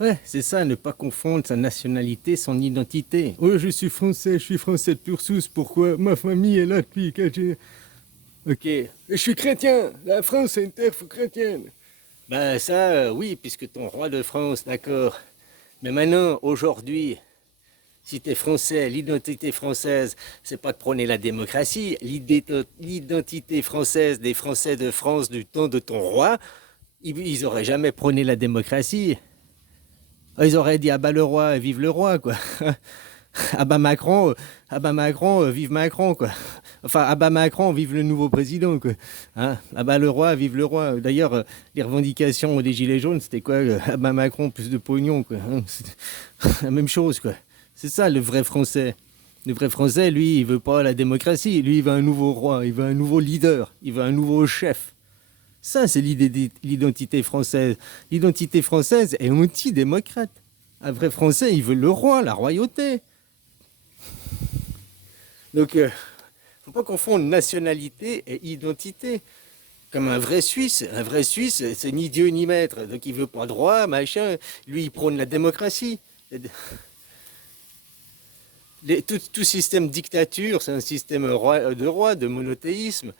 Ouais, c'est ça, ne pas confondre sa nationalité, son identité. Ouais, je suis français de pure souche, pourquoi? Ma famille est là depuis que j'ai... Ok, je suis chrétien, la France est une terre chrétienne. Ben ça, oui, puisque ton roi de France, d'accord. Mais maintenant, aujourd'hui, si t'es français, l'identité française, c'est pas de prôner la démocratie. L'identité française des Français de France du temps de ton roi, ils auraient jamais prôné la démocratie. Ils auraient dit ah bah le roi, vive le roi, quoi. Ah bah Macron, vive Macron, quoi. Enfin, ah bah Macron, vive le nouveau président, quoi. Hein, ah bah le roi, vive le roi. D'ailleurs, les revendications des Gilets jaunes, c'était quoi? Ah bah Macron, plus de pognon, quoi. Hein, c'est la même chose, quoi. C'est ça le vrai français. Le vrai français, lui, il veut pas la démocratie. Lui, il veut un nouveau roi, il veut un nouveau leader, il veut un nouveau chef. Ça, c'est l'identité française. L'identité française est anti-démocrate. Un vrai Français, il veut le roi, la royauté. Donc, faut pas confondre nationalité et identité. Comme un vrai Suisse, c'est ni Dieu ni maître. Donc, il veut pas de roi, machin. Lui, il prône la démocratie. Tout système dictature, c'est un système de monothéisme.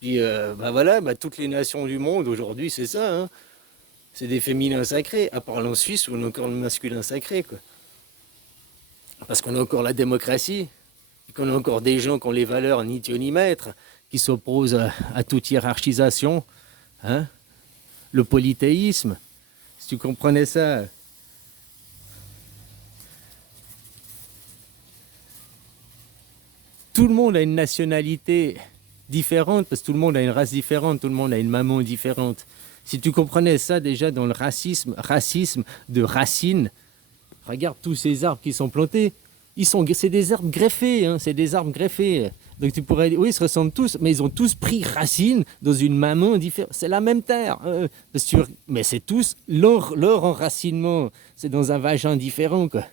Puis, bah voilà, bah, toutes les nations du monde aujourd'hui, c'est ça. Hein. C'est des féminins sacrés, à part en Suisse où on a encore le masculin sacré, quoi. Parce qu'on a encore la démocratie, et qu'on a encore des gens qui ont les valeurs ni Dieu ni maître, qui s'opposent à toute hiérarchisation, hein, le polythéisme. Si tu comprenais ça, tout le monde a une nationalité différente, parce que tout le monde a une race différente, tout le monde a une maman différente. Si tu comprenais ça déjà dans le racisme de racines, regarde tous ces arbres qui sont plantés. C'est des arbres greffés, hein, c'est des arbres greffés. Donc tu pourrais dire, oui, ils se ressemblent tous, mais ils ont tous pris racine dans une maman différente. C'est la même terre. Mais c'est tous leur enracinement. C'est dans un vagin différent, quoi.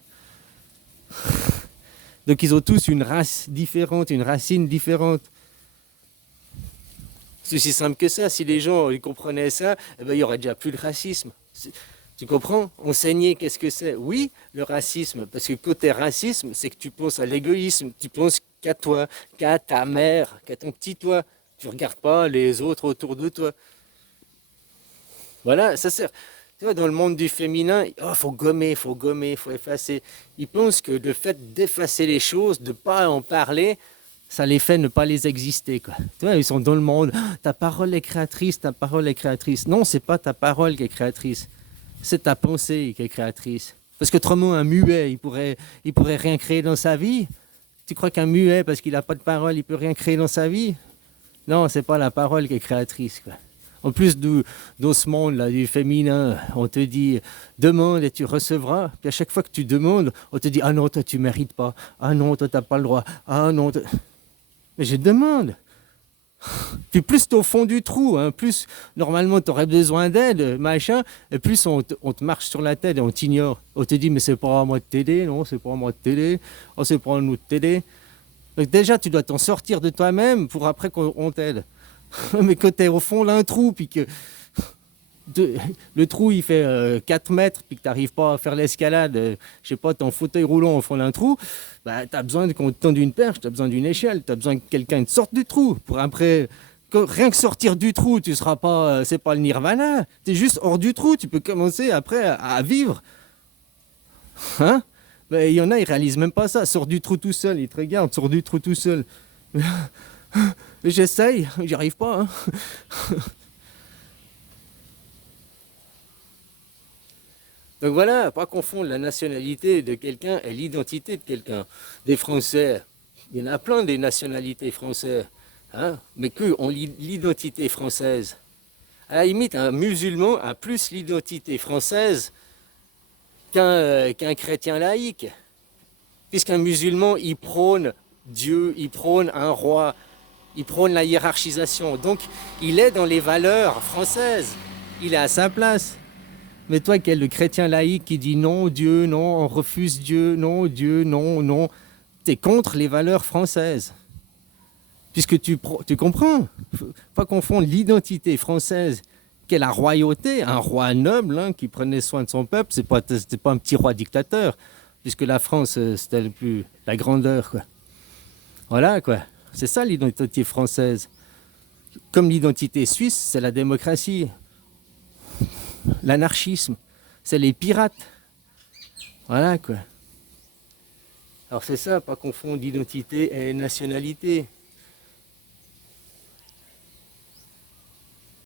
Donc ils ont tous une race différente, une racine différente. C'est aussi simple que ça. Si les gens ils comprenaient ça, eh ben, il n'y aurait déjà plus de racisme. Tu comprends? Enseigner, qu'est-ce que c'est? Oui, le racisme. Parce que côté racisme, c'est que tu penses à l'égoïsme. Tu penses qu'à toi, qu'à ta mère, qu'à ton petit toi. Tu ne regardes pas les autres autour de toi. Voilà, ça sert. Tu vois, dans le monde du féminin, oh, faut gommer, faut effacer. Ils pensent que le fait d'effacer les choses, de ne pas en parler, ça les fait ne pas les exister, quoi. Tu vois, ils sont dans le monde. Ah, ta parole est créatrice, ta parole est créatrice. Non, c'est pas ta parole qui est créatrice. C'est ta pensée qui est créatrice. Parce qu'autrement, un muet, il pourrait rien créer dans sa vie. Tu crois qu'un muet, parce qu'il n'a pas de parole, il peut rien créer dans sa vie? Non, c'est pas la parole qui est créatrice, quoi. En plus, dans ce monde-là, du féminin, on te dit demande et tu recevras. Puis à chaque fois que tu demandes, on te dit ah non, toi tu mérites pas. Ah non, toi t'as pas le droit. Ah non. Mais je demande. Puis plus t'es au fond du trou, hein, plus normalement tu aurais besoin d'aide, machin, et plus on te marche sur la tête et on t'ignore. On te dit mais c'est pas à moi de t'aider, non, c'est pas à moi de t'aider, oh, c'est pas à nous de t'aider. Donc déjà tu dois t'en sortir de toi-même pour après qu'on t'aide. Mais quand t'es au fond d'un trou, puis que le trou il fait 4 mètres, puis que t'arrives pas à faire l'escalade, je sais pas, t'es en fauteuil roulant au fond d'un trou, bah t'as besoin qu'on te tende une perche, t'as besoin d'une échelle, t'as besoin que quelqu'un te sorte du trou, pour après, rien que sortir du trou, tu seras pas, c'est pas le nirvana, t'es juste hors du trou, tu peux commencer après à vivre. Hein? Ben, il y en a, ils réalisent même pas ça, sors du trou tout seul, ils te regardent, sors du trou tout seul. J'essaye, j'y arrive pas, hein. Donc voilà, pas confondre la nationalité de quelqu'un et l'identité de quelqu'un. Des Français, il y en a plein des nationalités françaises, hein, mais que ont l'identité française. À la limite, un musulman a plus l'identité française qu'un chrétien laïque. Puisqu'un musulman, il prône Dieu, il prône un roi, il prône la hiérarchisation. Donc, il est dans les valeurs françaises. Il est à sa place. Mais toi qui es le chrétien laïque qui dit non, Dieu, non, on refuse Dieu, non, non, tu es contre les valeurs françaises. Puisque tu comprends, faut pas confondre l'identité française qu'est la royauté, un roi noble hein, qui prenait soin de son peuple. C'était pas un petit roi dictateur, puisque la France, c'était la grandeur, quoi. Voilà, quoi. C'est ça l'identité française. Comme l'identité suisse, c'est la démocratie, l'anarchisme, c'est les pirates. Voilà, quoi. Alors c'est ça, pas confondre identité et nationalité.